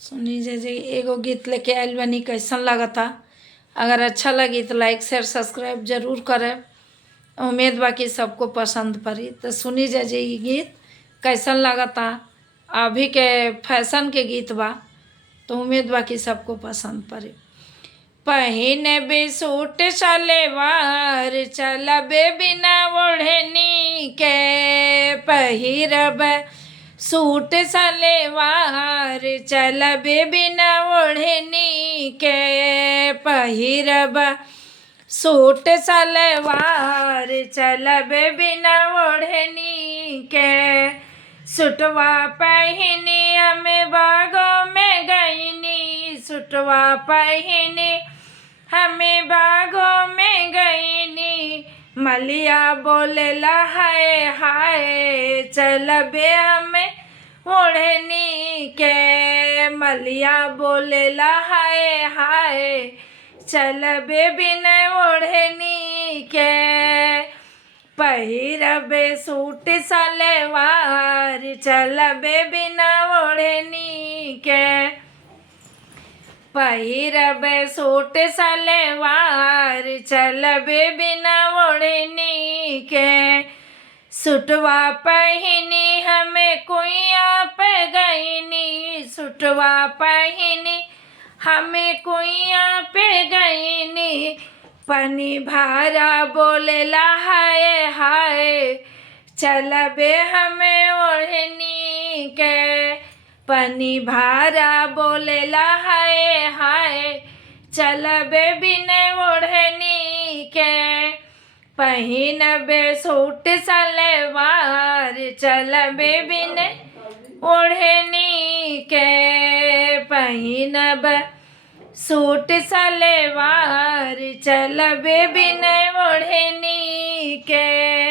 सुनी जी एगो गीत लेके आयल बनी, कैसन लगता? अगर अच्छा लगी तो लाइक शेयर सब्सक्राइब जरूर करें। उम्मीद बा कि सबको पसंद पड़ी। तो सुनी जी ये गीत कैसन लगता? अभी के फैशन के गीत बा, तो उम्मीद बा कि सबको पसंद पड़ी। पहिने बे सूट सलवार चलबे बिना ओढ़नी के, पहिरब सूट सलवार चलबे बिना ओढ़नी के, पहिरब सूट सलवार चलबे बिना ओढ़नी के, सुटवा पहिनी हमें बागों में गईनी, सुटवा पहिनी हमें बागों में गईनी, मलिया बोलेला हाय हाय चलबे हमें ओढ़नी के, मलिया बोलेला हाय हाय चलबे बिना ओढ़नी के, पहिरबे सूट सलवार चलबे बिना ओढ़नी के, पहिरबे सूट सलवार चलबे बिना ओढ़नी के, सुटवा पहिनी हमें कुइया पे गईनी, सुटवा पहिनी हमें कुइया पे गईनी, पनी भारा बोलेला हाय हाय चलबे हमें ओढ़नी के, पनी भारा बोलेला हाय हाय चलबे बिना ओढ़नी के, पहिनबे सूट सलवार चलबे बिना ओढ़नी के, पहिनब सूट सलवार चलबे बिना ओढ़नी के।